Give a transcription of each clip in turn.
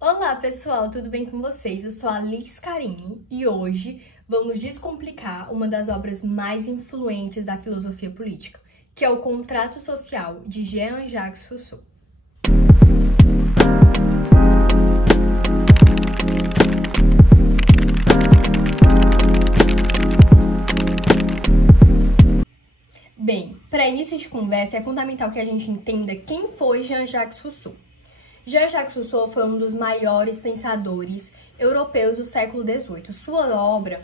Olá pessoal, tudo bem com vocês? Eu sou a Liz Carini e hoje vamos descomplicar uma das obras mais influentes da filosofia política, que é o Contrato Social, de Jean-Jacques Rousseau. Bem, para início de conversa é fundamental que a gente entenda quem foi Jean-Jacques Rousseau. Jean-Jacques Rousseau foi um dos maiores pensadores europeus do século XVIII. Sua obra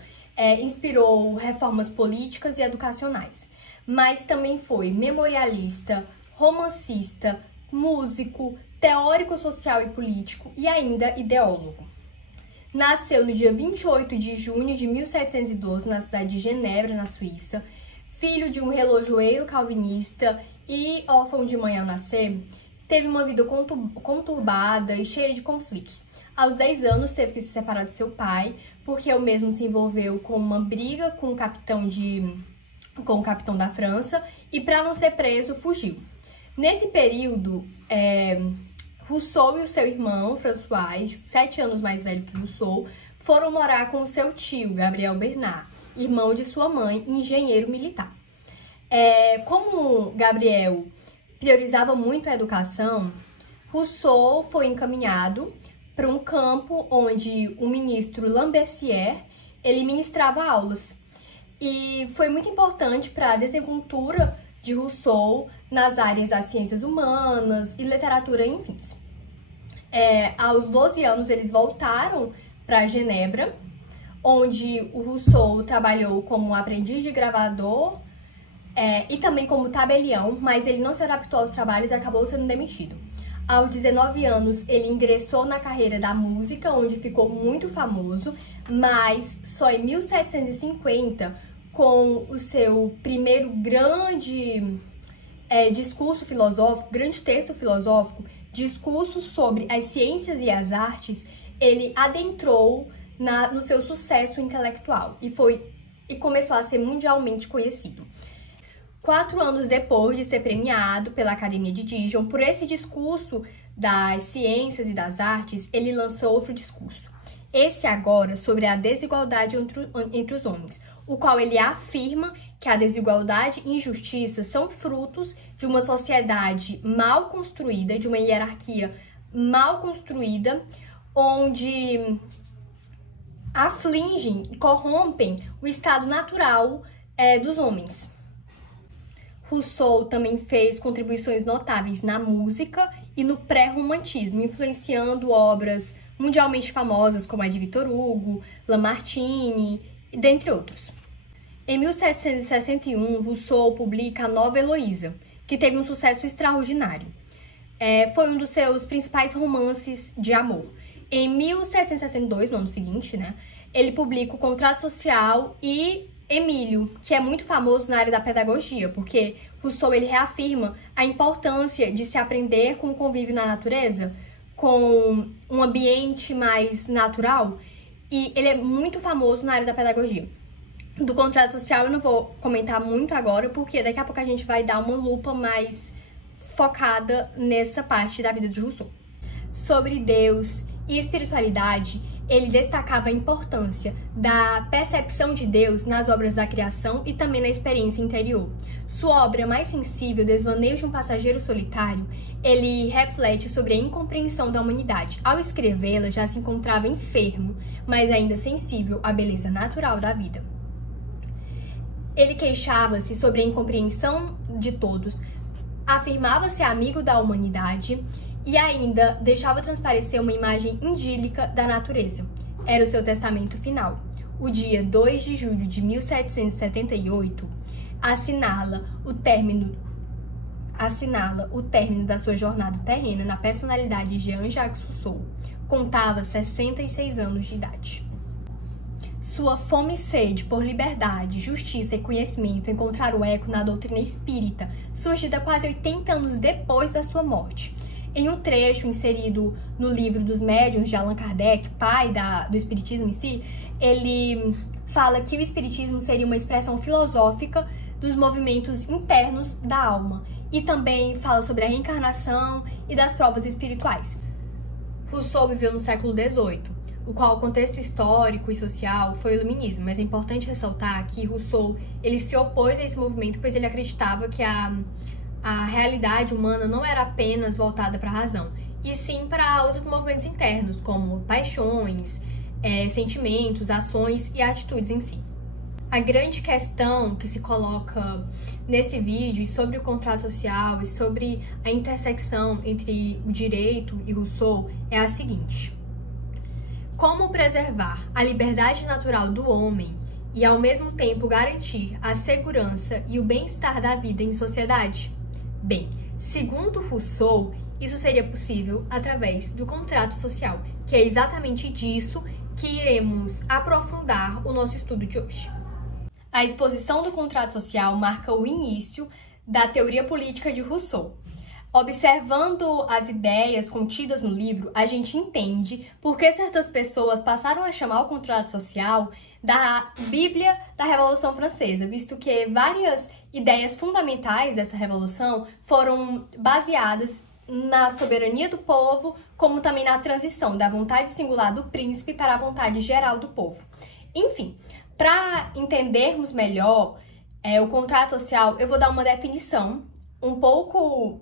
inspirou reformas políticas e educacionais, mas também foi memorialista, romancista, músico, teórico social e político e ainda ideólogo. Nasceu no dia 28 de junho de 1712 na cidade de Genebra, na Suíça, filho de um relojoeiro calvinista e órfão de mãe ao nascer. Teve uma vida conturbada e cheia de conflitos. Aos 10 anos, teve que se separar de seu pai, porque o mesmo se envolveu com uma briga com o capitão da França e, para não ser preso, fugiu. Nesse período, Rousseau e o seu irmão, François, 7 anos mais velho que Rousseau, foram morar com o seu tio, Gabriel Bernard, irmão de sua mãe, engenheiro militar. Como Gabriel priorizava muito a educação, Rousseau foi encaminhado para um campo onde o ministro Lambertier ele ministrava aulas. E foi muito importante para a desenvoltura de Rousseau nas áreas das ciências humanas e literatura, enfim. Aos 12 anos, eles voltaram para Genebra, onde o Rousseau trabalhou como aprendiz de gravador e também como tabelião, mas ele não se adaptou aos trabalhos e acabou sendo demitido. Aos 19 anos, ele ingressou na carreira da música, onde ficou muito famoso, mas só em 1750, com o seu primeiro grande discurso filosófico, grande texto filosófico, discurso sobre as ciências e as artes, ele adentrou no seu sucesso intelectual e começou a ser mundialmente conhecido. 4 anos depois de ser premiado pela Academia de Dijon por esse discurso das ciências e das artes, ele lançou outro discurso. Esse agora sobre a desigualdade entre os homens, o qual ele afirma que a desigualdade e injustiça são frutos de uma sociedade mal construída, de uma hierarquia mal construída, onde afligem e corrompem o estado natural dos homens. Rousseau também fez contribuições notáveis na música e no pré-romantismo, influenciando obras mundialmente famosas como a de Victor Hugo, Lamartine, dentre outros. Em 1761, Rousseau publica a Nova Heloísa, que teve um sucesso extraordinário. Foi um dos seus principais romances de amor. Em 1762, no ano seguinte, ele publica o Contrato Social e Emílio, que é muito famoso na área da pedagogia, porque Rousseau ele reafirma a importância de se aprender com o convívio na natureza, com um ambiente mais natural, e ele é muito famoso na área da pedagogia. Do contrato social eu não vou comentar muito agora, porque daqui a pouco a gente vai dar uma lupa mais focada nessa parte da vida de Rousseau. Sobre Deus e espiritualidade, ele destacava a importância da percepção de Deus nas obras da criação e também na experiência interior. Sua obra mais sensível, Desvaneio de um Passageiro Solitário, ele reflete sobre a incompreensão da humanidade. Ao escrevê-la, já se encontrava enfermo, mas ainda sensível à beleza natural da vida. Ele queixava-se sobre a incompreensão de todos, afirmava ser amigo da humanidade e ainda deixava transparecer uma imagem idílica da natureza. Era o seu testamento final. O dia 2 de julho de 1778 assinala o término da sua jornada terrena na personalidade de Jean-Jacques Rousseau. Contava 66 anos de idade. Sua fome e sede por liberdade, justiça e conhecimento encontraram eco na doutrina espírita, surgida quase 80 anos depois da sua morte. Em um trecho inserido no livro dos Médiuns de Allan Kardec, pai do espiritismo em si, ele fala que o espiritismo seria uma expressão filosófica dos movimentos internos da alma e também fala sobre a reencarnação e das provas espirituais. Rousseau viveu no século XVIII, o qual o contexto histórico e social foi o iluminismo, mas é importante ressaltar que Rousseau ele se opôs a esse movimento, pois ele acreditava que a realidade humana não era apenas voltada para a razão, e sim para outros movimentos internos, como paixões, sentimentos, ações e atitudes em si. A grande questão que se coloca nesse vídeo sobre o contrato social e sobre a intersecção entre o direito e Rousseau é a seguinte: como preservar a liberdade natural do homem e, ao mesmo tempo, garantir a segurança e o bem-estar da vida em sociedade? Bem, segundo Rousseau, isso seria possível através do contrato social, que é exatamente disso que iremos aprofundar o nosso estudo de hoje. A exposição do contrato social marca o início da teoria política de Rousseau. Observando as ideias contidas no livro, a gente entende por que certas pessoas passaram a chamar o contrato social da Bíblia da Revolução Francesa, visto que várias ideias fundamentais dessa revolução foram baseadas na soberania do povo, como também na transição da vontade singular do príncipe para a vontade geral do povo. Enfim, para entendermos melhor o contrato social, eu vou dar uma definição um pouco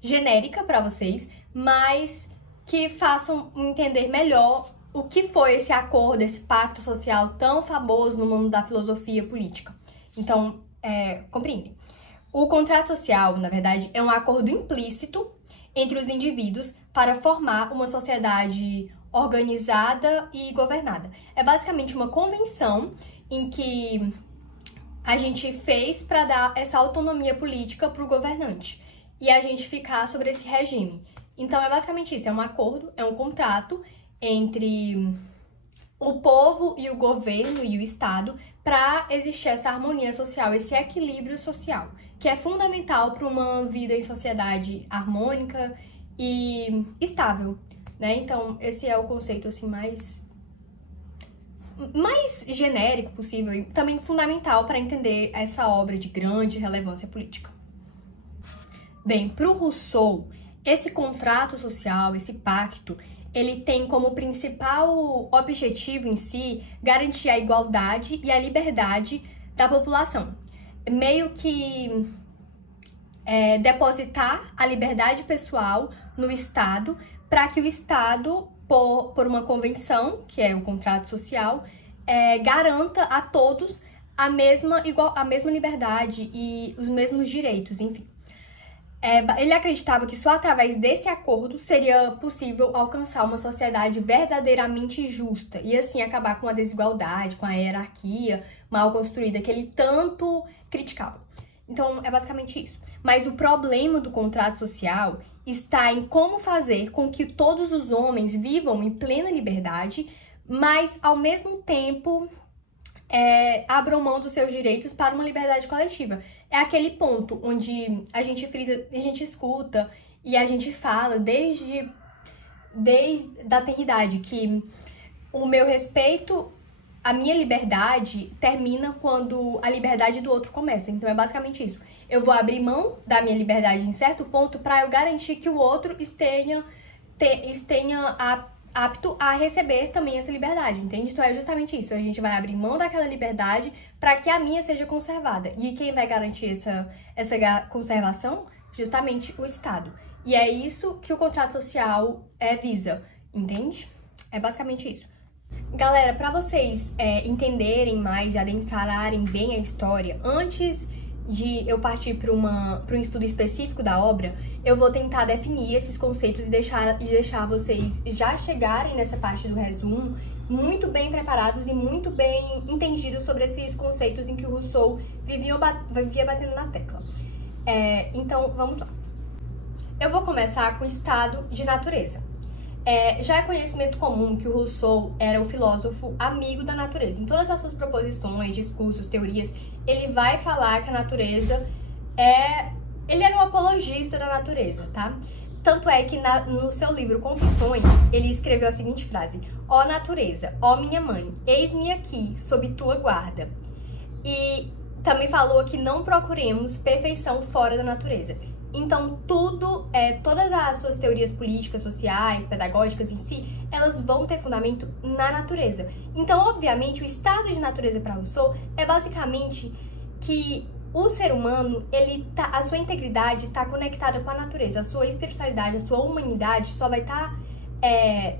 genérica para vocês, mas que façam entender melhor o que foi esse acordo, esse pacto social tão famoso no mundo da filosofia política. Então, compreendem. O contrato social, na verdade, é um acordo implícito entre os indivíduos para formar uma sociedade organizada e governada. É basicamente uma convenção em que a gente fez para dar essa autonomia política para o governante e a gente ficar sobre esse regime. Então é basicamente isso, é um acordo, é um contrato entre o povo e o governo e o Estado para existir essa harmonia social, esse equilíbrio social, que é fundamental para uma vida em sociedade harmônica e estável, né? Então, esse é o conceito assim mais genérico possível e também fundamental para entender essa obra de grande relevância política. Bem, para o Rousseau, esse contrato social, esse pacto, ele tem como principal objetivo em si garantir a igualdade e a liberdade da população. Meio que depositar a liberdade pessoal no Estado para que o Estado, por uma convenção, que é o contrato social, garanta a todos a mesma liberdade e os mesmos direitos, enfim. Ele acreditava que só através desse acordo seria possível alcançar uma sociedade verdadeiramente justa e assim acabar com a desigualdade, com a hierarquia mal construída que ele tanto criticava. Então, é basicamente isso. Mas o problema do contrato social está em como fazer com que todos os homens vivam em plena liberdade, mas ao mesmo tempo abram mão dos seus direitos para uma liberdade coletiva. É aquele ponto onde a gente frisa, a gente escuta e a gente fala desde a eternidade que o meu respeito, a minha liberdade termina quando a liberdade do outro começa. Então é basicamente isso. Eu vou abrir mão da minha liberdade em certo ponto para eu garantir que o outro esteja apto a receber também essa liberdade, entende? Então é justamente isso, a gente vai abrir mão daquela liberdade para que a minha seja conservada. E quem vai garantir essa conservação? Justamente o Estado. E é isso que o contrato social visa, entende? É basicamente isso. Galera, para vocês entenderem mais e adentrarem bem a história, antes de eu partir para um estudo específico da obra, eu vou tentar definir esses conceitos e deixar vocês já chegarem nessa parte do resumo muito bem preparados e muito bem entendidos sobre esses conceitos em que o Rousseau vivia batendo na tecla. Então, vamos lá. Eu vou começar com o estado de natureza. Já é conhecimento comum que o Rousseau era um filósofo amigo da natureza. Em todas as suas proposições, discursos, teorias, ele vai falar que a natureza ele era um apologista da natureza, tá? Tanto é que no seu livro Confissões, ele escreveu a seguinte frase: ó natureza, ó minha mãe, eis-me aqui, sob tua guarda. E também falou que não procuremos perfeição fora da natureza. Então, todas as suas teorias políticas, sociais, pedagógicas em si, elas vão ter fundamento na natureza. Então, obviamente, o estado de natureza para Rousseau é basicamente que o ser humano, a sua integridade está conectada com a natureza, a sua espiritualidade, a sua humanidade só vai estar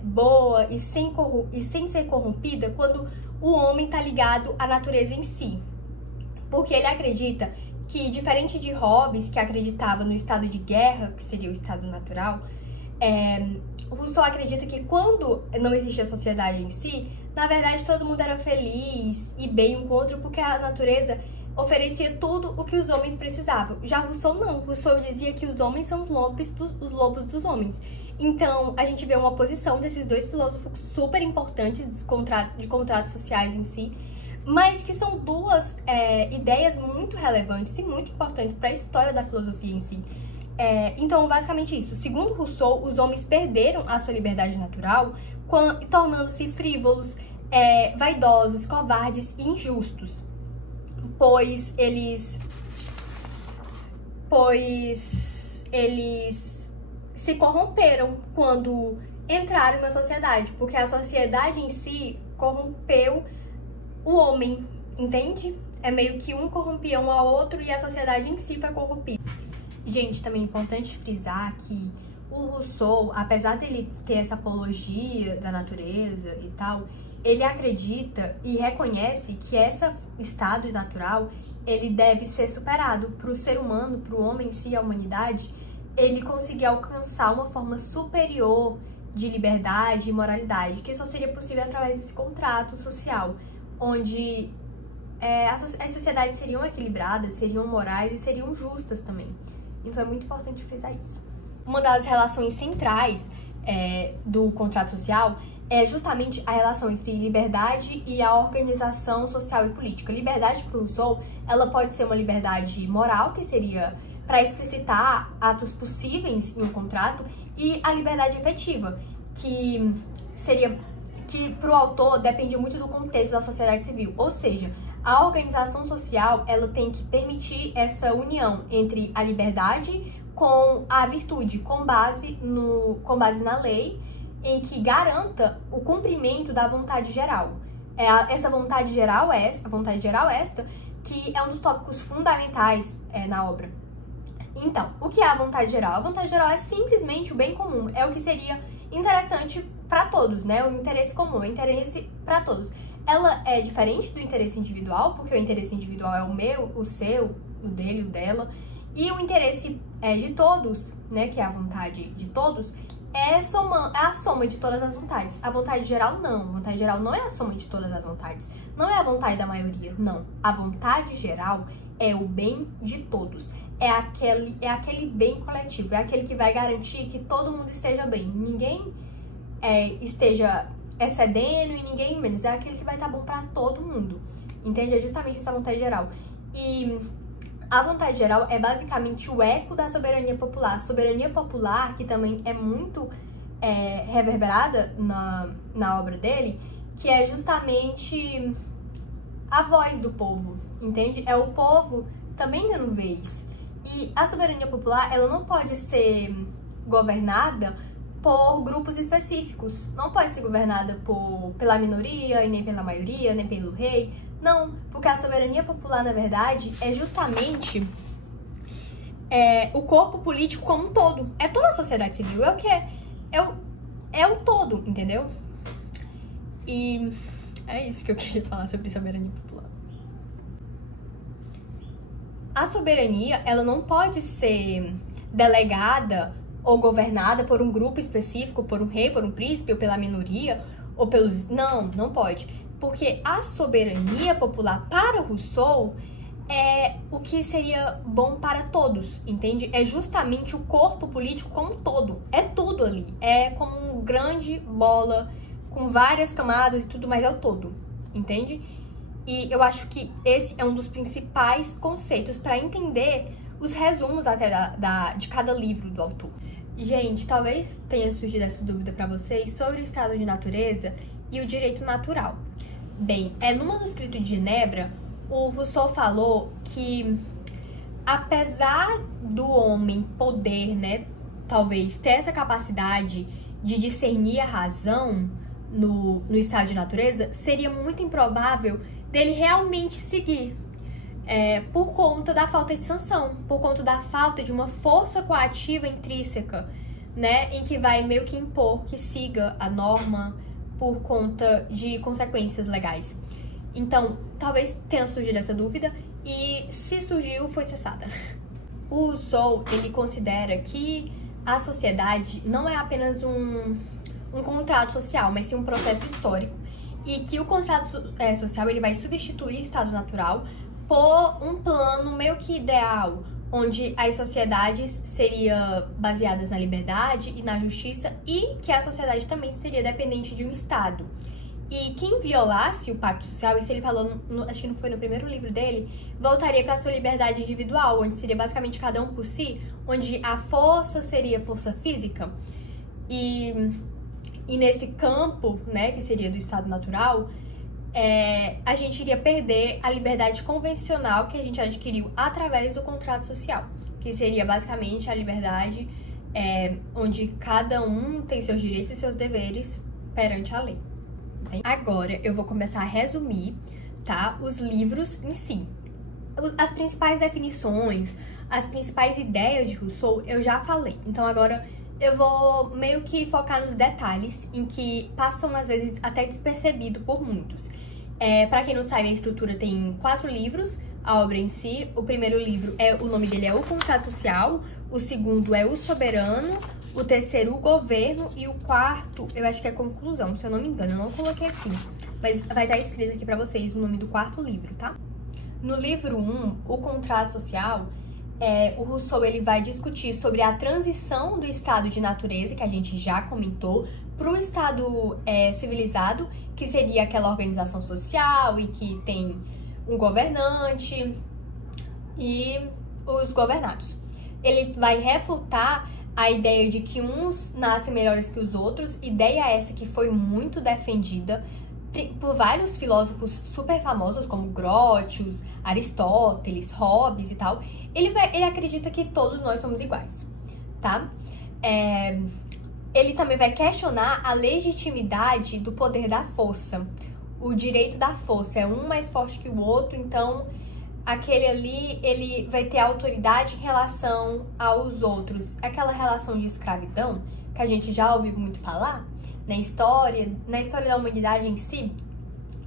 boa e sem ser corrompida quando o homem está ligado à natureza em si. Porque ele acredita que, diferente de Hobbes, que acreditava no estado de guerra, que seria o estado natural, Rousseau acredita que quando não existia a sociedade em si, na verdade todo mundo era feliz e bem um com o outro, porque a natureza oferecia tudo o que os homens precisavam. Já Rousseau não. Rousseau dizia que os homens são os lobos dos homens. Então, a gente vê uma oposição desses dois filósofos super importantes de contratos sociais em si, mas que são duas ideias muito relevantes e muito importantes para a história da filosofia em si. Então, basicamente isso. Segundo Rousseau, os homens perderam a sua liberdade natural, tornando-se frívolos, vaidosos, covardes e injustos, pois eles se corromperam quando entraram em uma sociedade, porque a sociedade em si corrompeu o homem, entende? É meio que um corrompia um ao outro e a sociedade em si foi corrompida. Gente, também é importante frisar que o Rousseau, apesar dele ter essa apologia da natureza e tal, ele acredita e reconhece que esse estado natural, ele deve ser superado para o ser humano, para o homem em si, a humanidade, ele conseguir alcançar uma forma superior de liberdade e moralidade, que só seria possível através desse contrato social, onde as sociedades seriam equilibradas, seriam morais e seriam justas também. Então é muito importante frisar isso. Uma das relações centrais do contrato social é justamente a relação entre liberdade e a organização social e política. Liberdade para o Rousseau, ela pode ser uma liberdade moral, que seria para explicitar atos possíveis em um contrato, e a liberdade efetiva, que para o autor depende muito do contexto da sociedade civil, ou seja, a organização social ela tem que permitir essa união entre a liberdade com a virtude, com base na lei, em que garanta o cumprimento da vontade geral. Essa vontade geral esta, que é um dos tópicos fundamentais na obra. Então, o que é a vontade geral? A vontade geral é simplesmente o bem comum, é o que seria interessante para todos, né? O interesse comum, o interesse para todos. Ela é diferente do interesse individual, porque o interesse individual é o meu, o seu, o dele, o dela, e o interesse de todos, né, que é a vontade de todos, é a soma de todas as vontades. A vontade geral não. A vontade geral não é a soma de todas as vontades. Não é a vontade da maioria, não. A vontade geral é o bem de todos. É aquele bem coletivo. É aquele que vai garantir que todo mundo esteja bem. Ninguém esteja excedendo e ninguém menos. É aquele que vai estar bom para todo mundo. Entende? É justamente essa vontade geral. E a vontade geral é basicamente o eco da soberania popular. Soberania popular, que também é muito reverberada na obra dele, que é justamente a voz do povo, entende? É o povo também dando vez. E a soberania popular, ela não pode ser governada por grupos específicos. Não pode ser governada pela minoria, e nem pela maioria, nem pelo rei. Não, porque a soberania popular, na verdade, é justamente o corpo político como um todo. É toda a sociedade civil, é o que é o todo, entendeu? E é isso que eu queria falar sobre soberania popular. A soberania, ela não pode ser delegada ou governada por um grupo específico, por um rei, por um príncipe, ou pela minoria, ou pelos... Não pode. Porque a soberania popular para Rousseau é o que seria bom para todos, entende? É justamente o corpo político como um todo. É tudo ali. É como uma grande bola com várias camadas e tudo mais, é o todo, entende? E eu acho que esse é um dos principais conceitos para entender os resumos até de cada livro do autor. Gente, talvez tenha surgido essa dúvida para vocês sobre o estado de natureza e o direito natural. Bem, no manuscrito de Genebra, o Rousseau falou que apesar do homem poder, né, talvez ter essa capacidade de discernir a razão no estado de natureza, seria muito improvável dele realmente seguir, por conta da falta de sanção, por conta da falta de uma força coativa intrínseca, né, em que vai meio que impor que siga a norma por conta de consequências legais. Então, talvez tenha surgido essa dúvida e, se surgiu, foi cessada. O Rousseau, ele considera que a sociedade não é apenas um contrato social, mas sim um processo histórico, e que o contrato social ele vai substituir o estado natural por um plano meio que ideal, onde as sociedades seriam baseadas na liberdade e na justiça, e que a sociedade também seria dependente de um Estado. E quem violasse o pacto social, isso ele falou, acho que não foi no primeiro livro dele, voltaria para a sua liberdade individual, onde seria basicamente cada um por si, onde a força seria força física. E nesse campo, né, que seria do estado natural, a gente iria perder a liberdade convencional que a gente adquiriu através do contrato social, que seria basicamente a liberdade onde cada um tem seus direitos e seus deveres perante a lei. Agora eu vou começar a resumir, tá, os livros em si. As principais definições, as principais ideias de Rousseau eu já falei, então agora eu vou meio que focar nos detalhes em que passam às vezes até despercebido por muitos. Para quem não sabe, a estrutura tem 4 livros, a obra em si. O primeiro livro, o nome dele é O Contrato Social, o segundo é O Soberano, o terceiro, O Governo, e o quarto, eu acho que é Conclusão, se eu não me engano, eu não coloquei aqui, mas vai estar escrito aqui pra vocês o nome do quarto livro, tá? No livro 1, O Contrato Social, o Rousseau ele vai discutir sobre a transição do estado de natureza, que a gente já comentou, para o estado civilizado, que seria aquela organização social e que tem um governante e os governados. Ele vai refutar a ideia de que uns nascem melhores que os outros, ideia essa que foi muito defendida por vários filósofos super famosos, como Grotius, Aristóteles, Hobbes e tal. Ele acredita que todos nós somos iguais, tá? Ele também vai questionar a legitimidade do poder da força, o direito da força. É um mais forte que o outro, então aquele ali, ele vai ter autoridade em relação aos outros. Aquela relação de escravidão, que a gente já ouviu muito falar na história da humanidade em si.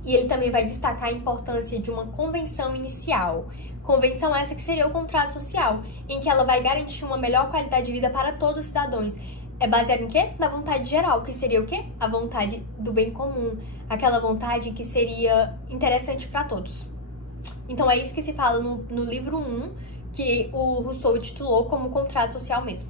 E ele também vai destacar a importância de uma convenção inicial. Convenção essa que seria o contrato social, em que ela vai garantir uma melhor qualidade de vida para todos os cidadãos. É baseado em quê? Na vontade geral, que seria o quê? A vontade do bem comum. Aquela vontade que seria interessante para todos. Então é isso que se fala no livro 1, que o Rousseau titulou como contrato social mesmo.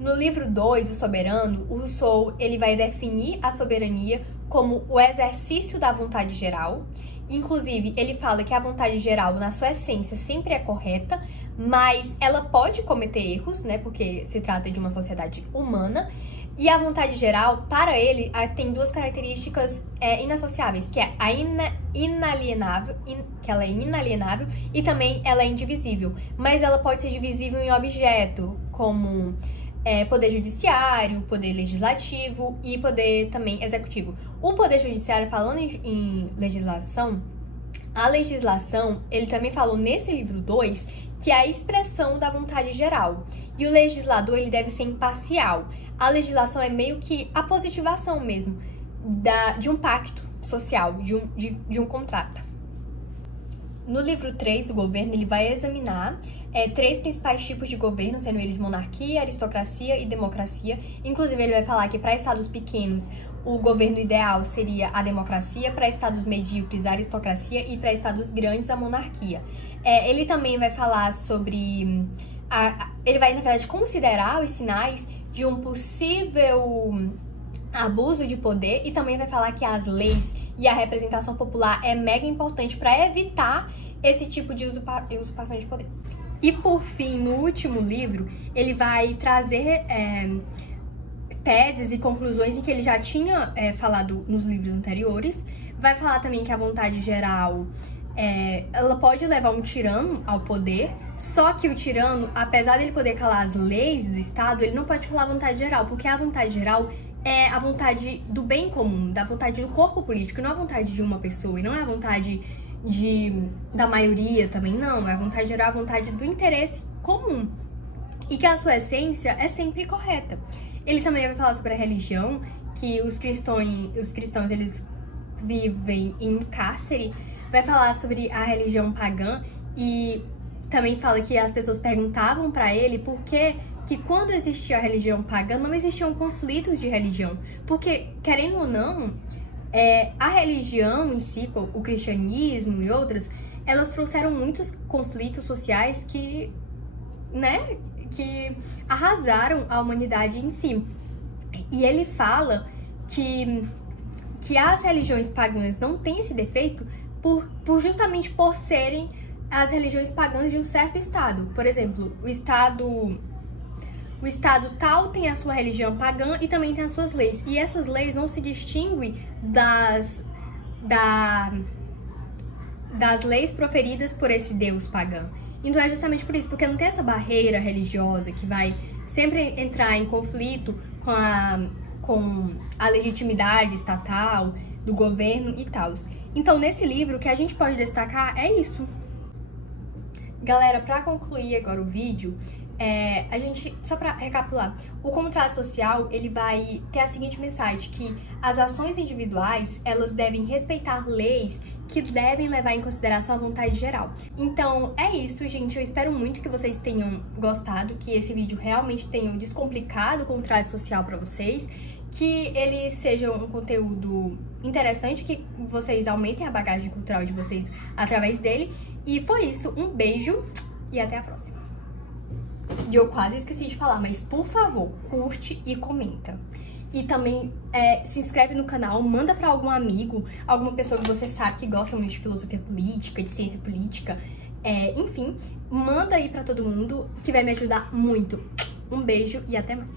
No livro 2, O Soberano, o Rousseau ele vai definir a soberania como o exercício da vontade geral. Inclusive, ele fala que a vontade geral, na sua essência, sempre é correta, mas ela pode cometer erros, né? Porque se trata de uma sociedade humana. E a vontade geral, para ele, tem 2 características inassociáveis, que é a inalienável, que ela é inalienável, e também ela é indivisível. Mas ela pode ser divisível em objeto, como poder judiciário, poder legislativo e poder também executivo. O poder judiciário, falando em legislação, a legislação, ele também falou nesse livro 2, que é a expressão da vontade geral. E o legislador, ele deve ser imparcial. A legislação é meio que a positivação mesmo de um pacto social, de um contrato. No livro 3, o governo, ele vai examinar 3 principais tipos de governo, sendo eles monarquia, aristocracia e democracia. Inclusive, ele vai falar que para estados pequenos, o governo ideal seria a democracia, para estados medíocres, a aristocracia, e para estados grandes, a monarquia. Ele também vai falar sobre... ele vai, na verdade, considerar os sinais de um possível abuso de poder, e também vai falar que as leis e a representação popular é mega importante para evitar esse tipo de usurpação de poder. E por fim, no último livro, ele vai trazer teses e conclusões em que ele já tinha falado nos livros anteriores. Vai falar também que a vontade geral ela pode levar um tirano ao poder, só que o tirano, apesar dele poder calar as leis do Estado, ele não pode calar a vontade geral, porque a vontade geral é a vontade do bem comum, da vontade do corpo político, não é a vontade de uma pessoa, e não é a vontade da maioria também, não, é a vontade geral, a vontade do interesse comum, e que a sua essência é sempre correta. Ele também vai falar sobre a religião, que os cristãos eles vivem em um cárcere, vai falar sobre a religião pagã e também fala que as pessoas perguntavam pra ele por que quando existia a religião pagã não existiam conflitos de religião. Porque, querendo ou não, a religião em si, o cristianismo e outras, elas trouxeram muitos conflitos sociais que arrasaram a humanidade em si. E ele fala que as religiões pagãs não têm esse defeito justamente por serem as religiões pagãs de um certo estado. Por exemplo, o estado tal tem a sua religião pagã e também tem as suas leis. E essas leis não se distinguem das leis proferidas por esse Deus pagão. Então é justamente por isso, porque não tem essa barreira religiosa que vai sempre entrar em conflito com a legitimidade estatal, do governo e tal. Então, nesse livro, o que a gente pode destacar é isso. Galera, pra concluir agora o vídeo, só pra recapitular, o contrato social, ele vai ter a seguinte mensagem, que as ações individuais, elas devem respeitar leis que devem levar em consideração a vontade geral. Então, é isso, gente. Eu espero muito que vocês tenham gostado, que esse vídeo realmente tenha descomplicado o contrato social pra vocês, que ele seja um conteúdo interessante, que vocês aumentem a bagagem cultural de vocês através dele. E foi isso. Um beijo e até a próxima. E eu quase esqueci de falar, mas por favor, curte e comenta. E também se inscreve no canal, manda pra algum amigo, alguma pessoa que você sabe que gosta muito de filosofia política, de ciência política. Enfim, manda aí pra todo mundo, que vai me ajudar muito. Um beijo e até mais.